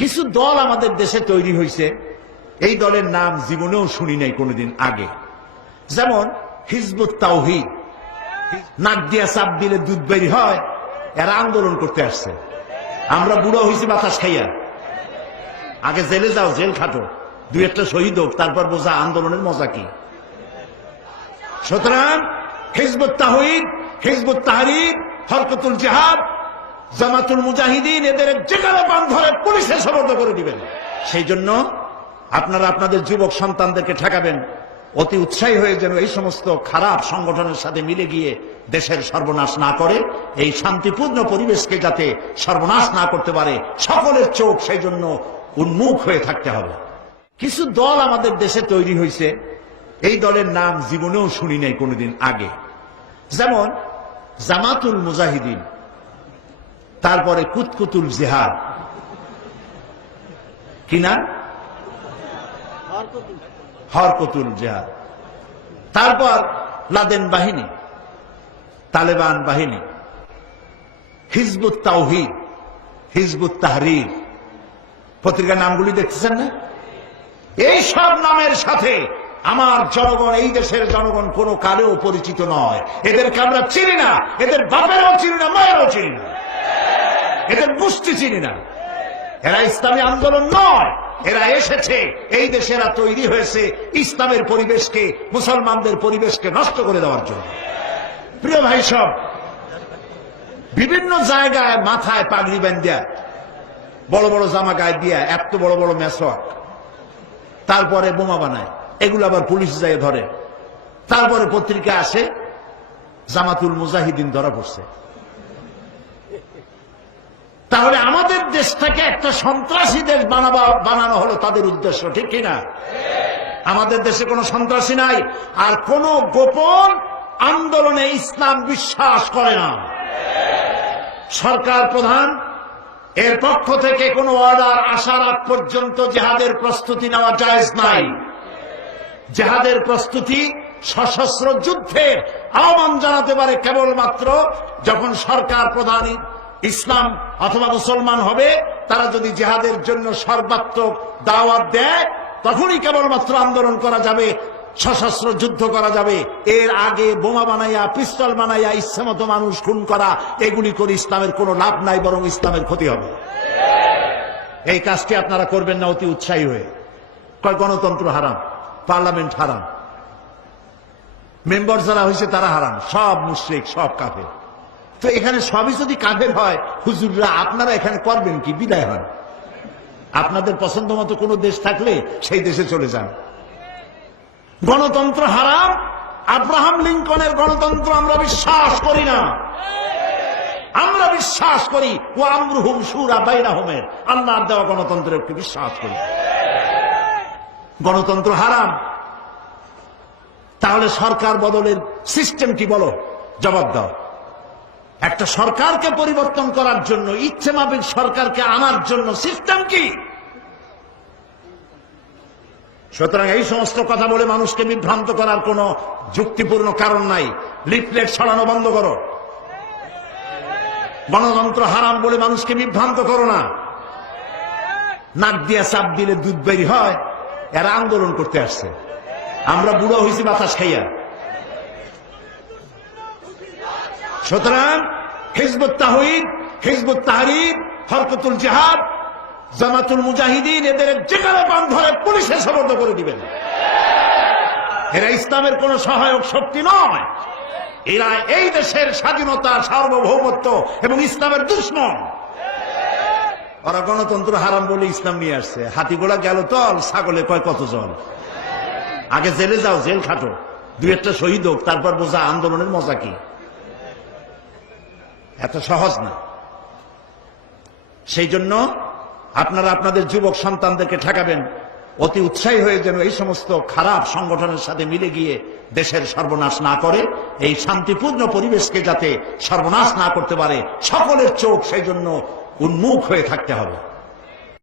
কিছু দল আমাদের দেশে তৈরি হয়েছে, এই দলের নাম জীবনেও শুনি নাই কোনোদিন আগে। যেমন হিজবুত তাওহীদ, নাক দিয়া চাপ দিলে দুধ বেরি হয়, এরা আন্দোলন করতে আসছে। আমরা বুড়ো হয়েছি বাতাস খাইয়া। আগে জেলে যাও, জেল খাটো, দুই একটা শহীদ হোক, তারপর বোঝা আন্দোলনের মজা কি। সুতরাং হিজবুত তাওহীদ, হিজবুত তাহরীর, হরকতুল জিহাদ, জামাতুল মুজাহিদিন, এদের যেখানে বান ধরে পুলিশে সোপর্দ করে দিবেন। সেই জন্য আপনারা আপনাদের যুবক সন্তানদেরকে ঠেকাবেন, অতি উৎসাহী হয়ে যেন এই সমস্ত খারাপ সংগঠনের সাথে মিলে গিয়ে দেশের সর্বনাশ না করে, এই শান্তিপূর্ণ পরিবেশকে যাতে সর্বনাশ না করতে পারে, সকলের চোখ সেই জন্য উন্মুখ হয়ে থাকতে হবে। কিছু দল আমাদের দেশে তৈরি হয়েছে, এই দলের নাম জীবনেও শুনি নাই কোনোদিন আগে। যেমন জামাতুল মুজাহিদিন, তারপরে কুতকুতুল জিহাদ, কি নাম? হরকতুল জিহাদ, তারপর লাদেন বাহিনী, তালেবান বাহিনী, হিজবুত তাওহীদ, হিজবুত তাহরীর, পত্রিকার নামগুলি দেখতেছেন না? এই সব নামের সাথে আমার জনগণ, এই দেশের জনগণ কোনো কালেও পরিচিত নয়। এদেরকে আমরা চিনি না, এদের বাপেরও চিনি না, মায়েরও চিনি না, এদের গোষ্ঠী চিনি না। এরা ইসলামী আন্দোলন নয়, এরা এসেছে এই দেশে, এরা তৈরি হয়েছে ইসলামের পরিবেশকে, মুসলমানদের পরিবেশকে নষ্ট করে দেওয়ার জন্য। প্রিয় ভাই সব, বিভিন্ন জায়গায় মাথায় পাগড়ি বাঁধিয়া, বড় বড় জামা গায়ে দিয়া, এত বড় বড় মেসওয়াক, তারপরে বোমা বানায়, এগুলো আবার পুলিশ যায় ধরে। তারপরে পত্রিকা আসে জামাতুল মুজাহিদিন ধরা পড়ছে। তাহলে আমাদের দেশটাকে একটা সন্ত্রাসী দেশ বানানো হলো তাদের উদ্দেশ্য, ঠিক কিনা? আমাদের দেশে কোনো সন্ত্রাসী নাই, আর কোন গোপন আন্দোলনে ইসলাম বিশ্বাস করে না। সরকার প্রধান এর পক্ষ থেকে কোনো অর্ডার আসার আগ পর্যন্ত জিহাদের প্রস্তুতি নেওয়া জায়েজ নাই। জিহাদের প্রস্তুতি সশস্ত্র যুদ্ধের আহ্বান জানাতে পারে কেবলমাত্র যখন সরকার প্রধান ইসলাম অথবা মুসলমান হবে, তারা যদি জিহাদের জন্য সর্বাত্মক দাওয়াত দেয়, তখনই কেবলমাত্র আন্দোলন করা যাবে, সশস্ত্র যুদ্ধ করা যাবে। এর আগে বোমা বানাইয়া, পিস্তল বানাইয়া ইচ্ছামতো মানুষ খুন করা, এগুলি করে ইসলামের কোনো লাভ নাই, বরং ইসলামের ক্ষতি হবে। এই কাজটি আপনারা করবেন না অতি উৎসাহী হয়ে। কয় গণতন্ত্র হারাম, পার্লামেন্ট হারাম, মেম্বার যারা হয়েছে তারা হারাম, সব মুশরিক, সব কাফের। তো এখানে সবই যদি কাফের হয়, হুজুররা আপনারা এখানে করবেন কি? বিদায় হন। আপনাদের পছন্দ মতো কোনো দেশ থাকলে সেই দেশে চলে যান। গণতন্ত্র হারাম, আব্রাহাম লিঙ্কনের গণতন্ত্র আমরা বিশ্বাস করি না। আমরা বিশ্বাস করি ও আমরুহুম শুরা বাইনাহুমের, আল্লাহর দেওয়া গণতন্ত্রের বিশ্বাস করি। গণতন্ত্র হারাম, তাহলে সরকার বদলের সিস্টেম কি বলো? জবাব দাও। একটা সরকারকে পরিবর্তন করার জন্য, ইচ্ছে মাফিক সরকারকে আনার জন্য সিস্টেম কি? সুতরাং এই সমস্ত কথা বলে মানুষকে বিভ্রান্ত করার কোন যুক্তিপূর্ণ কারণ নাই। লিফলেট ছড়ানো বন্ধ করো। গণতন্ত্র হারাম বলে মানুষকে বিভ্রান্ত করো না। নাক দিয়া চাপ দিলে দুধ বেরি হয়, এরা আন্দোলন করতে আসছে। আমরা বুড়ো হয়েছি বাতাস খাইয়া। সুতরাং হিজবুত তাওহীদ, হিজবুত তাহরীর, হরকতুল জিহাদ, জামাতুল মুজাহিদিন, এদের যেখানে বান ধরে পুলিশে সোপর্দ করে দিবেন। এরা ইসলামের কোন সহায়ক শক্তি নয়, এরা এই দেশের স্বাধীনতা, সার্বভৌমত্ব এবং ইসলামের দুশমন। ওরা গণতন্ত্র হারাম বলে ইসলাম নিয়ে আসছে। হাতিগোড়া গেল তল, ছাগলে কয় কত জল। আগে জেলে যাও, জেল খাটো, দুই একটা শহীদ হোক, তারপর বোঝা আন্দোলনের মজা কি। এত সহজ না। সেই জন্য আপনারা আপনাদের যুবক সন্তানদেরকে ঠেকাবেন, অতি উৎসাহী হয়ে যেন এই সমস্ত খারাপ সংগঠনের সাথে মিলে গিয়ে দেশের সর্বনাশ না করে, এই শান্তিপূর্ণ পরিবেশকে যাতে সর্বনাশ না করতে পারে, সকলের চোখ সেই জন্য উন্মুখ হয়ে থাকতে হবে।